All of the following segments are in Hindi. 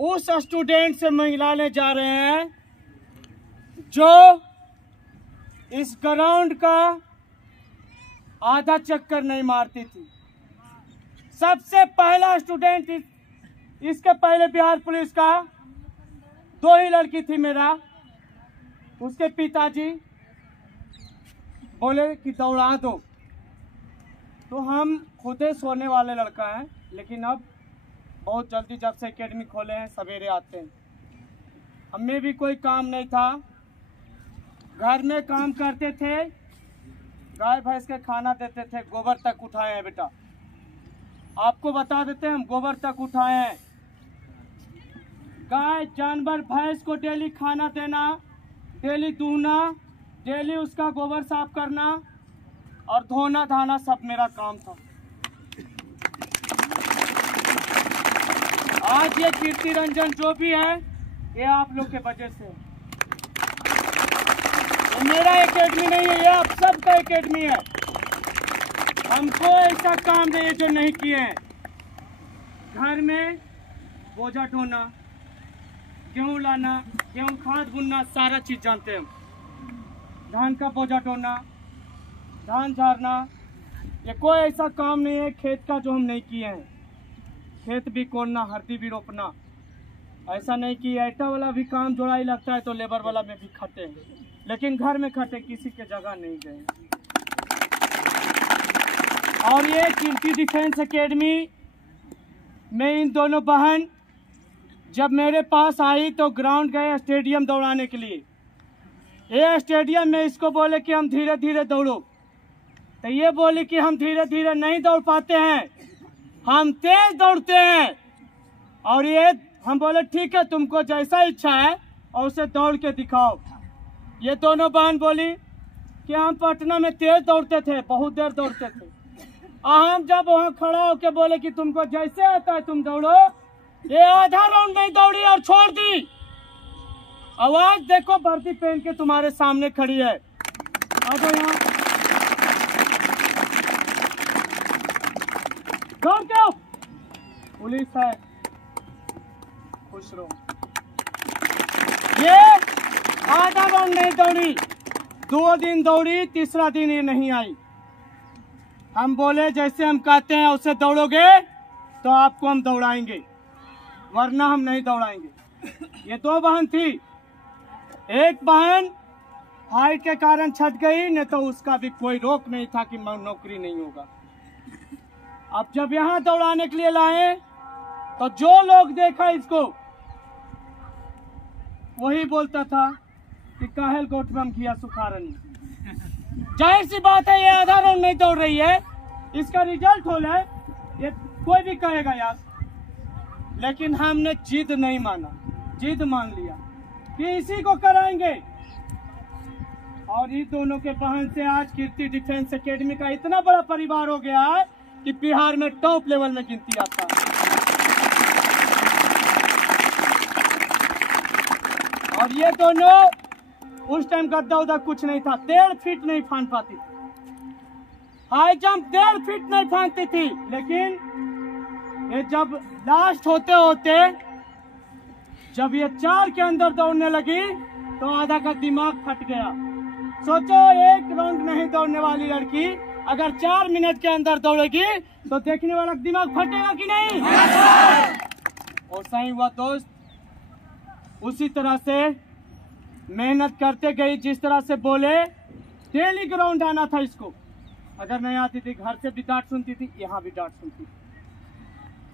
उस स्टूडेंट से मिलाने जा रहे हैं जो इस ग्राउंड का आधा चक्कर नहीं मारती थी। सबसे पहला स्टूडेंट इसके पहले बिहार पुलिस का 2 ही लड़की थी मेरा। उसके पिताजी बोले कि दौड़ा दो, तो हम खुद ही सोने वाले लड़का हैं, लेकिन अब बहुत जल्दी जब से एकेडमी खोले हैं सवेरे आते हैं। हमें भी कोई काम नहीं था, घर में काम करते थे, गाय भैंस के खाना देते थे, गोबर तक उठाए हैं बेटा। आपको बता देते हैं हम गोबर तक उठाए हैं। गाय जानवर भैंस को डेली खाना देना, डेली दूहना, डेली उसका गोबर साफ करना और धोना धाना सब मेरा काम था। आज ये कीर्ति रंजन जो भी है ये आप लोग के वजह से। ये मेरा एकेडमी नहीं है, ये आप सबका एकेडमी है। हमको ऐसा काम नहीं है जो नहीं किए हैं। घर में बोझा ढोना, गेहूं लाना, गेहूं खाद बुनना, सारा चीज जानते हैं हम। धान का बोझा ढोना, धान झाड़ना, ये कोई ऐसा काम नहीं है खेत का जो हम नहीं किए हैं। खेत भी कोड़ना, हल्दी भी रोपना, ऐसा नहीं कि ऐटा वाला भी काम जोड़ाई लगता है तो लेबर वाला में भी खटे हैं, लेकिन घर में खटे, किसी के जगह नहीं गए। और ये कीर्ति डिफेंस एकेडमी में इन दोनों बहन जब मेरे पास आई तो ग्राउंड गए स्टेडियम दौड़ाने के लिए। ये स्टेडियम में इसको बोले कि हम धीरे धीरे दौड़ो, तो ये बोले कि हम धीरे धीरे नहीं दौड़ पाते हैं, हम तेज दौड़ते हैं। और ये हम बोले ठीक है, तुमको जैसा इच्छा है और उसे दौड़ के दिखाओ। ये दोनों बहन बोली कि हम पटना में तेज दौड़ते थे, बहुत देर दौड़ते थे। हम जब वहाँ खड़ा होके बोले कि तुमको जैसे आता है तुम दौड़ो, ये आधा राउंड नहीं दौड़ी और छोड़ दी। आवाज देखो, वर्दी पहन के तुम्हारे सामने खड़ी है। अब यहाँ दौड़ के पुलिस है, खुश रहो। ये आधा राउंड नहीं दौड़ी, 2 दिन दौड़ी, तीसरा दिन ये नहीं आई। हम बोले जैसे हम कहते हैं उससे दौड़ोगे तो आपको हम दौड़ाएंगे, वरना हम नहीं दौड़ाएंगे। ये 2 बहन थी, एक बहन हाइट के कारण छट गई, नहीं तो उसका भी कोई रोक नहीं था कि नौकरी नहीं होगा। अब जब यहाँ दौड़ाने के लिए लाए तो जो लोग देखा इसको वही बोलता था कि काहेल गोट में किया सुखारन। जाहिर सी बात है, ये आधा राउंड नहीं दौड़ रही है, इसका रिजल्ट हो जाए ये कोई भी कहेगा यार। लेकिन हमने जिद नहीं माना, जिद मान लिया कि इसी को कराएंगे। और इन दोनों के बहन से आज कीर्ति डिफेंस एकेडमी का इतना बड़ा परिवार हो गया है कि बिहार में टॉप लेवल में गिनती आता है। और ये दोनों उस टाइम गद्दा उद्दा कुछ नहीं था, 1.5 फीट नहीं फांद पाती थी, हाई जंप 1.5 फीट नहीं फांदती थी। लेकिन ये जब लास्ट होते होते जब ये 4 के अंदर दौड़ने लगी तो आधा का दिमाग फट गया। सोचो, 1 राउंड नहीं दौड़ने वाली लड़की अगर 4 मिनट के अंदर दौड़ेगी तो देखने वाला दिमाग फटेगा कि नहीं? और सही हुआ दोस्त, उसी तरह से मेहनत करते गई, जिस तरह से बोले डेली ग्राउंड आना था इसको। अगर नहीं आती थी घर से भी डांट सुनती थी, यहाँ भी डांट सुनती थी।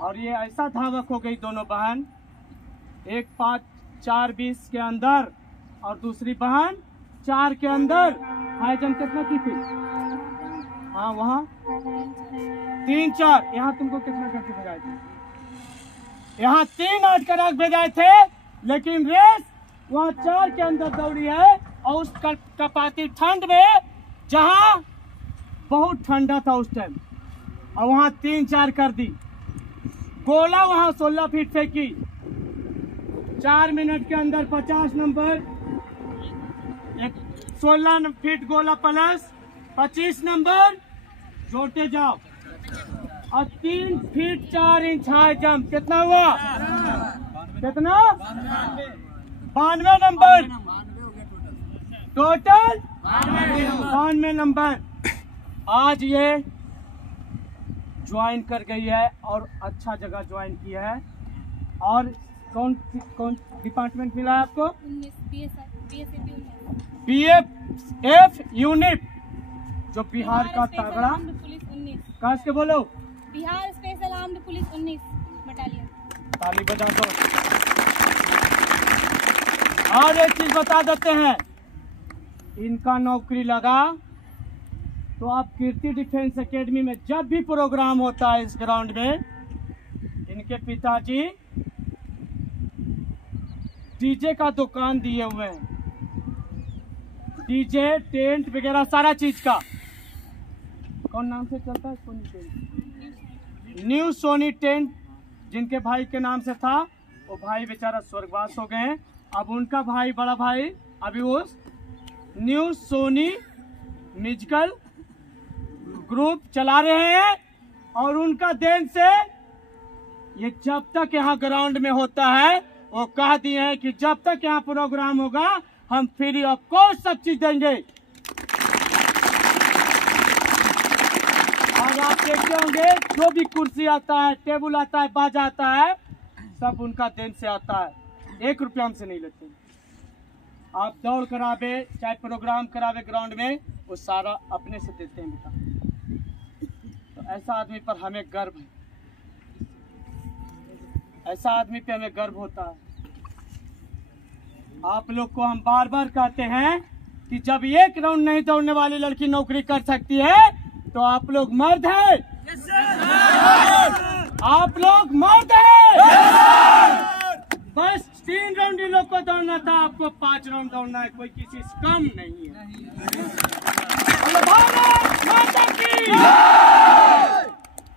और ये ऐसा धावक हो गई दोनों बहन, एक 5-4-20 के अंदर और दूसरी बहन 4 के अंदर। हाई जंप कितना की थी? हाँ वहाँ 3-4। यहाँ तुमको कितना करके भेजाए थे? यहाँ 3-8 का रख भेजाए थे, लेकिन रेस वहाँ 4 के अंदर दौड़ी है। और उस कपाती ठंड में, जहाँ बहुत ठंडा था उस टाइम, और वहाँ 3-4 कर दी। गोला वहाँ 16 फीट फेंकी, 4 मिनट के अंदर 50 नंबर, 16 फीट गोला प्लस 25 नंबर जोड़ते जाओ, और 3 फीट 4 इंच हाई जंप। कितना हुआ? कितना? 92 नंबर टोटल 92 नंबर। आज ये ज्वाइन कर गई है और अच्छा जगह ज्वाइन किया है। और कौन डिपार्टमेंट मिला है आपको? BSF यूनिट, जो बिहार का तगड़ा। काश के बोलो, Bihar special armed police 19 battalion. ताली बजा दो। और एक चीज बता देते हैं, इनका नौकरी लगा तो आप कीर्ति डिफेंस एकेडमी में जब भी प्रोग्राम होता है इस ग्राउंड में, इनके पिताजी डीजे का दुकान दिए हुए हैं। डीजे टेंट वगैरह सारा चीज का। कौन नाम से चलता है? Soni tent, new Soni tent. जिनके भाई के नाम से था, वो भाई बेचारा स्वर्गवास हो गए हैं। अब उनका भाई, बड़ा भाई, अभी उस न्यू सोनी म्यूजिकल ग्रुप चला रहे हैं। और उनका देन से ये जब तक यहाँ ग्राउंड में होता है, वो कह दिए हैं कि जब तक यहाँ प्रोग्राम होगा हम फ्री ऑफ कॉस्ट सब चीज देंगे। और आप देखते होंगे जो भी कुर्सी आता है, टेबल आता है, बाजा आता है, सब उनका देन से आता है। 1 रुपया हमसे नहीं लेते। आप दौड़ करावे चाहे प्रोग्राम करावे ग्राउंड में, वो सारा अपने से देते हैं बेटा। तो ऐसा आदमी पर हमें गर्व है, ऐसा आदमी पे हमें गर्व होता है। आप लोग को हम बार बार कहते हैं कि जब 1 राउंड नहीं दौड़ने वाली लड़की नौकरी कर सकती है तो आप लोग मर्द हैं। आप लोग मर्द हैं। बस 3 राउंड इन लोग को दौड़ना था, आपको 5 राउंड दौड़ना है। कोई किसी से कम नहीं है।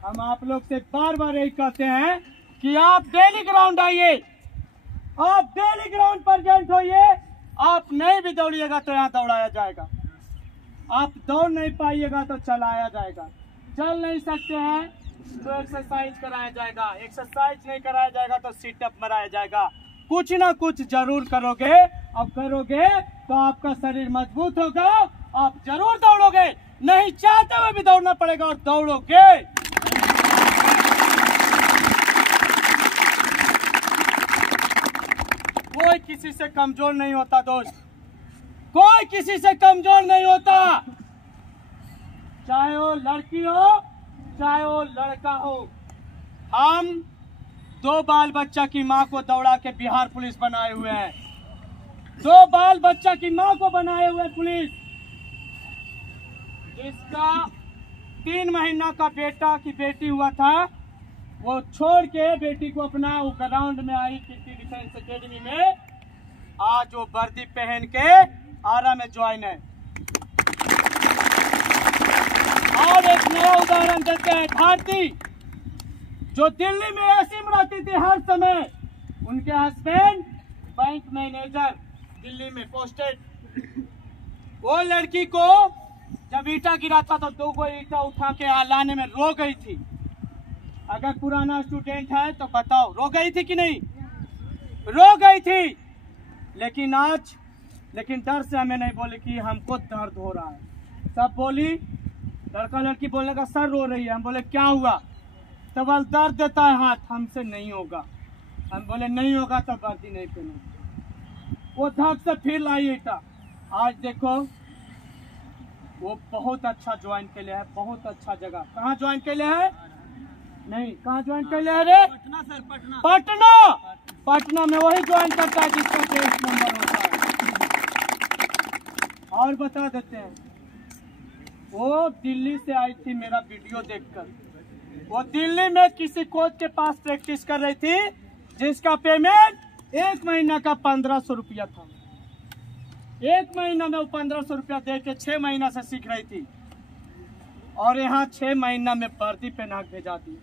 हम आप लोग से बार बार यही कहते हैं कि आप डेली ग्राउंड आइए, आप डेली ग्राउंड पर प्रेजेंट होइए। आप नहीं भी दौड़िएगा तो यहाँ दौड़ाया जाएगा। आप दौड़ नहीं पाइएगा तो चलाया जाएगा। चल नहीं सकते हैं तो एक्सरसाइज कराया जाएगा। एक्सरसाइज नहीं कराया जाएगा तो सीटअप मराया जाएगा। कुछ ना कुछ जरूर करोगे। अब करोगे तो आपका शरीर मजबूत होगा, आप जरूर दौड़ोगे। नहीं चाहते हुए भी दौड़ना पड़ेगा और दौड़ोगे। कोई किसी से कमजोर नहीं होता दोस्त, कोई किसी से कमजोर नहीं होता। चाहे वो लड़की हो चाहे वो लड़का हो। हम 2 बाल बच्चा की माँ को दौड़ा के बिहार पुलिस बनाए हुए हैं। 2 बाल बच्चा की माँ को बनाए हुए पुलिस। जिसका 3 महीना का बेटा की बेटी हुआ था, वो छोड़ के बेटी को अपना वो ग्राउंड में आई कीर्ति डिफेंस एकेडमी में। आज वो वर्दी पहन के आरा में ज्वाइन है। और एक नया उदाहरण देते हैं, भारती जो दिल्ली में ऐसी रहती थी हर समय। उनके हस्बैंड बैंक मैनेजर दिल्ली में पोस्टेड। वो लड़की को जब ईटा गिरा था तो 2 ईटा उठा के लाने में रो गई थी। अगर पुराना स्टूडेंट है तो बताओ, रो गई थी कि नहीं? रो गई थी। लेकिन डर से हमें नहीं बोली कि हमको दर्द हो रहा है। सब बोली, लड़का लड़की बोलने का सर रो रही है। हम बोले क्या हुआ? तो बल दर्द देता है हाथ, हमसे नहीं होगा। हम बोले नहीं होगा तो वर्दी नहीं पहनूंगा। वो धक से फिर लाई ईटा। आज देखो वो बहुत अच्छा ज्वाइन के लिए है, बहुत अच्छा जगह। कहाँ ज्वाइन के लिए है? नहीं, कहाँ ज्वाइन कर ले रे? पटना सर, पटना में वही ज्वाइन करता है जिसका 23 नंबर होता है। और बता देते हैं, वो दिल्ली से आई थी मेरा वीडियो देखकर। वो दिल्ली में किसी कोच के पास प्रैक्टिस कर रही थी, जिसका पेमेंट 1 महीना का 1500 रुपया था। 1 महीना में वो 1500 रुपया दे के 6 महीना से सीख रही थी। और यहाँ 6 महीना में वर्दी पहना के भेजा दी।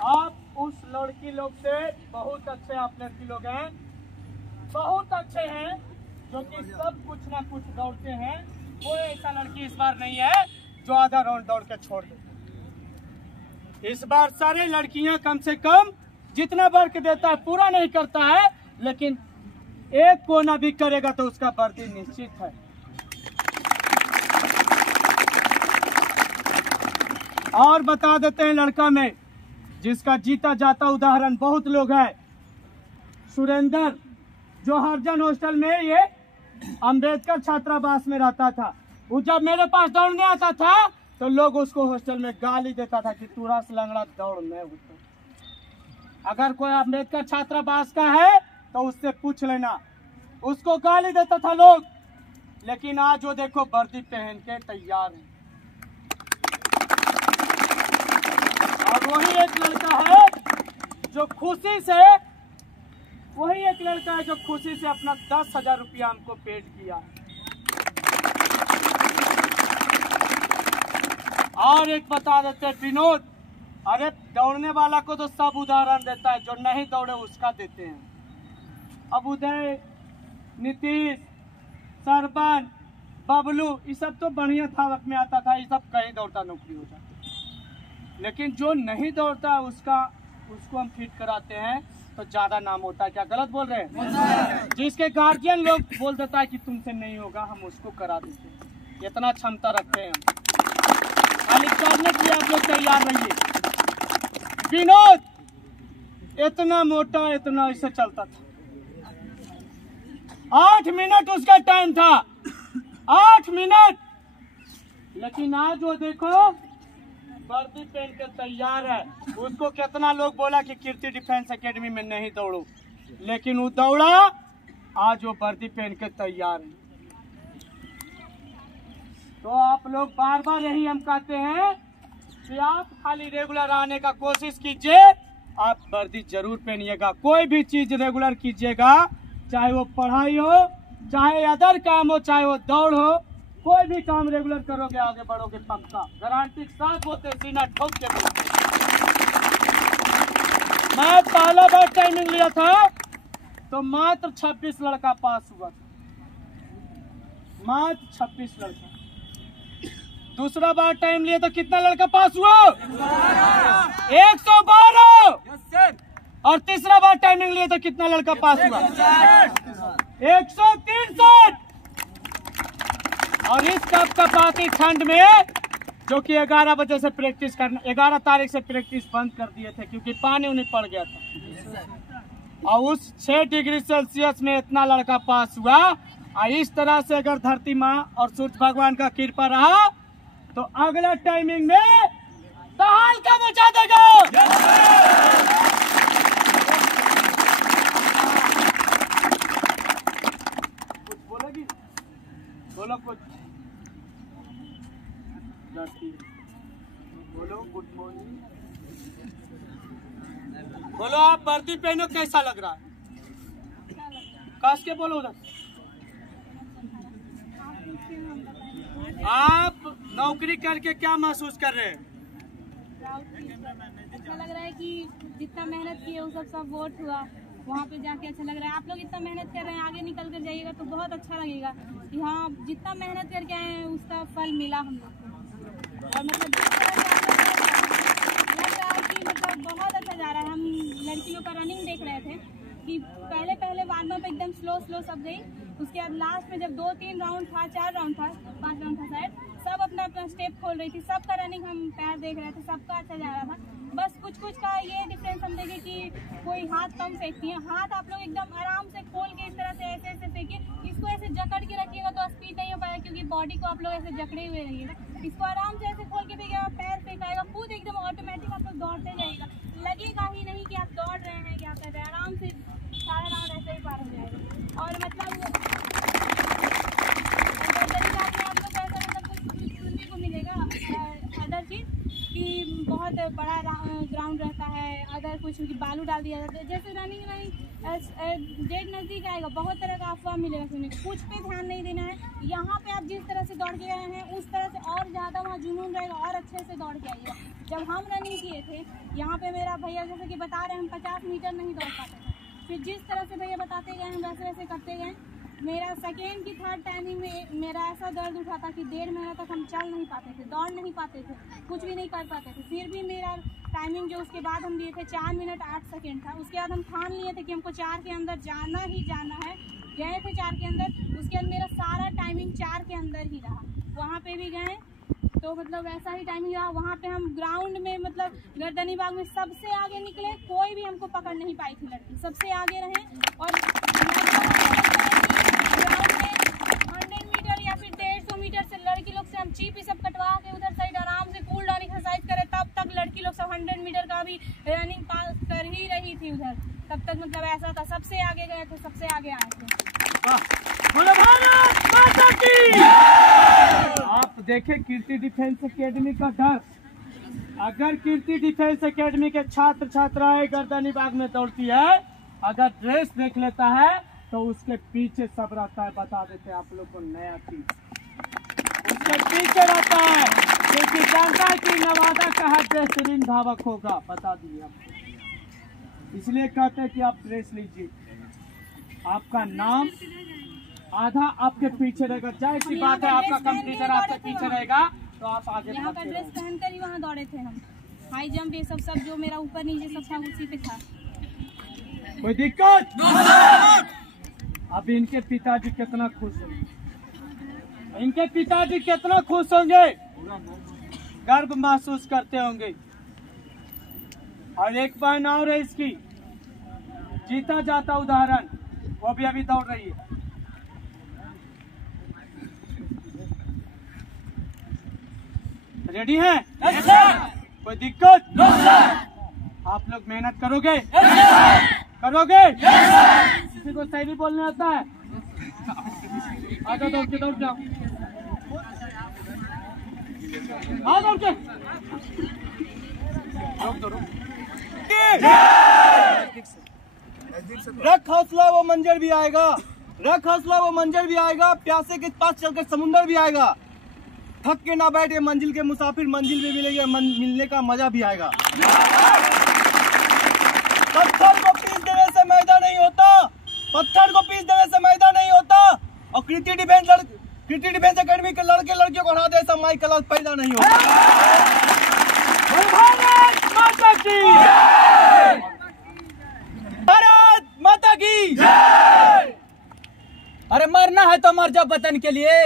आप उस लड़की लोग से बहुत अच्छे, आप लड़की लोग हैं, बहुत अच्छे हैं, जो कि सब कुछ ना कुछ दौड़ते हैं। कोई ऐसा लड़की इस बार नहीं है जो आधा राउंड दौड़ के छोड़ दे। इस बार सारे लड़कियां कम से कम जितना वर्क देता है पूरा नहीं करता है, लेकिन एक कोना भी करेगा तो उसका वर्दी निश्चित है। और बता देते हैं लड़का में जिसका जीता जाता उदाहरण बहुत लोग हैं। सुरेंद्र जो हरजन हॉस्टल में ये अंबेडकर छात्रावास में रहता था, वो जब मेरे पास दौड़ने आता था तो लोग उसको हॉस्टल में गाली देता था कि तू रस लंगड़ा दौड़ में होता। अगर कोई अंबेडकर छात्रावास का है तो उससे पूछ लेना, उसको गाली देता था लोग, लेकिन आज वो देखो वर्दी पहन के तैयार है। और वही एक लड़का है जो खुशी से अपना 10,000 रुपया हमको पेड किया। और एक बता देते हैं विनोद, अरे दौड़ने वाला को तो सब उदाहरण देता है, जो नहीं दौड़े उसका देते हैं। अब उदय, नीतीश, सरपन, बबलू, ये सब तो बढ़िया था, वक्त में आता था, ये सब कहीं दौड़ता नौकरी हो जाता, लेकिन जो नहीं दौड़ता उसको हम फिट कराते हैं तो ज्यादा नाम होता है। क्या गलत बोल रहे हैं? जिसके गार्जियन लोग बोल देता है कि तुमसे नहीं होगा, हम उसको करा देते हैं। इतना क्षमता रखते हैं हम, खाली करने के लिए आप लोग तैयार रहिए। विनोद इतना मोटा, इतना ऐसे चलता था, 8 मिनट उसका टाइम था, 8 मिनट। लेकिन आज वो देखो वर्दी पहन के तैयार है। उसको कितना लोग बोला कि कीर्ति डिफेंस एकेडमी में नहीं दौड़ो, लेकिन वो दौड़ा, आज वो वर्दी पहन के तैयार है। तो आप लोग बार बार यही हम कहते हैं कि आप खाली रेगुलर आने का कोशिश कीजिए, आप वर्दी जरूर पहनिएगा। कोई भी चीज रेगुलर कीजिएगा, चाहे वो पढ़ाई हो, चाहे अदर काम हो, चाहे वो दौड़ हो, कोई भी काम रेगुलर करोगे आगे बढ़ोगे पक्का, गारंटी साथ होते सीना ठोक के बोलते। मैं पहला बार टाइमिंग लिया था तो मात्र 26 लड़का पास हुआ था, मात्र 26 लड़का। दूसरा बार टाइम लिया तो कितना लड़का पास हुआ? 112। और तीसरा बार टाइमिंग लिए तो कितना लड़का पास हुआ? 163। और इस कप का पाती ठंड में, जो कि 11 बजे से प्रैक्टिस करना, 11 तारीख से प्रैक्टिस बंद कर दिए थे क्योंकि पानी उन्हीं पड़ गया था, और उस 6 डिग्री सेल्सियस में इतना लड़का पास हुआ। और इस तरह से अगर धरती माँ और सूर्य भगवान का कृपा रहा तो अगला टाइमिंग में तहलका मचा देगा। कुछ बोलोगी? बोलो कुछ। बोलो गुड मॉर्निंग। बोलो आप वर्दी पहनो, कैसा लग रहा है? कस के बोलो उधर। आप नौकरी करके क्या महसूस कर रहे हैं? अच्छा लग रहा है कि जितना मेहनत किए वो सब वोट हुआ, वहाँ पे जाके अच्छा लग रहा है। आप लोग इतना मेहनत कर रहे हैं, आगे निकल कर जाइएगा तो बहुत अच्छा लगेगा कि हाँ जितना मेहनत करके आए हैं उसका फल मिला हम लोग को। और मतलब लग रहा है कि मतलब बहुत अच्छा जा रहा है। हम लड़कियों का रनिंग देख रहे थे कि पहले वार्म अप एकदम स्लो सब गई, उसके बाद लास्ट में जब 2-3 राउंड था, 4 राउंड था, 5 राउंड था शायद, सब अपना स्टेप खोल रही थी, सबका रनिंग हम पैर देख रहे थे, सबका अच्छा जा रहा था। बस कुछ का ये डिफरेंस हम देखे कि कोई हाथ कम फेंकती है। हाथ आप लोग एकदम आराम से खोल के इस तरह से ऐसे फेंकिए, इसको ऐसे जकड़ के रखिएगा तो स्पीड नहीं हो पाएगा क्योंकि बॉडी को आप लोग ऐसे जकड़े हुए रहिएगा। इसको आराम से ऐसे खोल के फेंकिएगा, पैर फेंकाएगा, खुद एकदम ऑटोमेटिक आप लोग दौड़ते जाइएगा, लगेगा ही नहीं कि आप दौड़ रहे हैं, क्या कर रहे हैं, आराम से सारा राउंड ऐसे ही पार हो जाएगा। और मतलब सुनने को मिलेगा अदर चीज़ कि बहुत बड़ा ग्राउंड रहता है, अगर कुछ बालू डाल दिया जाता है, जैसे रनिंग डेट नज़दीक आएगा बहुत तरह का अफवाह मिलेगा सुनने को, कुछ पे ध्यान नहीं देना है। यहाँ पे आप जिस तरह से दौड़ के गए हैं उस तरह से और ज़्यादा वहाँ जुनून रहेगा और अच्छे से दौड़ के आइएगा। जब हम रनिंग किए थे यहाँ पे मेरा भैया जैसे कि बता रहे हैं, हम 50 मीटर नहीं दौड़ पाते थे, फिर जिस तरह से भैया बताते गए हम वैसे वैसे करते गए। मेरा सेकेंड की 3rd टाइमिंग में मेरा ऐसा दर्द उठा था कि 1.5 महीना तक हम चल नहीं पाते थे, दौड़ नहीं पाते थे, कुछ भी नहीं कर पाते थे, फिर भी मेरा टाइमिंग जो उसके बाद हम दिए थे 4 मिनट 8 सेकेंड था। उसके बाद हम ठान लिए थे कि हमको 4 के अंदर जाना ही जाना है। गए थे 4 के अंदर, उसके बाद मेरा सारा टाइमिंग 4 के अंदर ही रहा। वहाँ पे भी गए तो मतलब ऐसा ही टाइमिंग रहा। वहाँ पे हम ग्राउंड में मतलब गर्दनी बाग में सबसे आगे निकले, कोई भी हमको पकड़ नहीं पाई थी लड़की, सबसे आगे रहे। और ग्राउंड में 100 मीटर या फिर 150 मीटर से लड़की लोग से हम चीप ही सब कटवा के उधर साइड आराम से कूल डाउन एक्सरसाइज करे, तब तक लड़की लोग सब 100 मीटर का भी रनिंग पास कर ही रही थी उधर। तब तक मतलब ऐसा था, सबसे आगे गए थे, सबसे आगे आए थे। आप देखें कीर्ति डिफेंस एकेडमी का डर। अगर कीर्ति डिफेंस एकेडमी के छात्र छात्राएं गर्दनी बाग में दौड़ती है, अगर ड्रेस देख लेता है तो उसके पीछे सब रहता है। बता देते हैं आप लोग को नया चीज उसके पीछे रहता है, क्योंकि जानता है कि नवादा का हर बेहतरीन धावक होगा। बता दिए आपको, इसलिए कहते हैं कि आप ड्रेस लीजिए। आपका नाम आधा आपके पीछे रहेगा। जाहिर सी बात है, आपका कंपटीटर आपके पीछे रहेगा तो आप आगे यहाँ का ड्रेस पहनकर ही वहाँ दौड़े थे हम। हाई जंप ये सब जो मेरा ऊपर नीचे सब था उसी पे था। कोई दिक्कत? अब इनके पिताजी कितना खुश होंगे, इनके पिताजी कितना खुश होंगे, गर्व महसूस करते होंगे। और एक बहन और है इसकी, जीता जाता उदाहरण, वो भी अभी दौड़ रही है। रेडी है? yes, कोई दिक्कत? no, आप लोग मेहनत करोगे? yes, करोगे? yes, किसी को सही बोलने आता है? आ जाओ, दौड़ के दौड़ जाओ, आओ दौड़ के। रख हौसला वो मंजर भी आएगा, रख हौसला वो मंजर भी आएगा, प्यासे के पास चलकर समुंदर भी आएगा। थक के ना बैठे मंजिल के मुसाफिर, मंजिल में मिलेगी, मिलने का मजा भी आएगा। पत्थर को पीस देने से मैदा नहीं होता, पत्थर को पीस देने से मैदा नहीं होता। और कीर्ति डिफेंस एकेडमी के लड़के लड़कियों को हरा दे ऐसा माई क्लास पैदा नहीं होता। भारत माता की जय! भारत माता की जय! अरे मरना है तो मर जाओ वतन के लिए,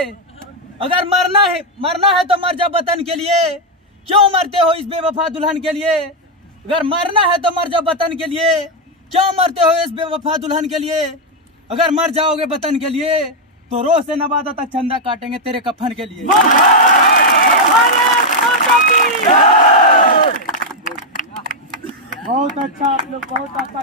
अगर मरना है तो मर जाओ वतन के लिए। क्यों मरते हो इस बेवफा दुल्हन के लिए? अगर मरना है तो मर जाओ वतन के लिए। क्यों मरते हो इस बेवफा दुल्हन के लिए? अगर मर जाओगे वतन के लिए तो रोज से नवादा तक चंदा काटेंगे तेरे कफन के लिए। बहुत अच्छा, आप लोग बहुत अच्छा।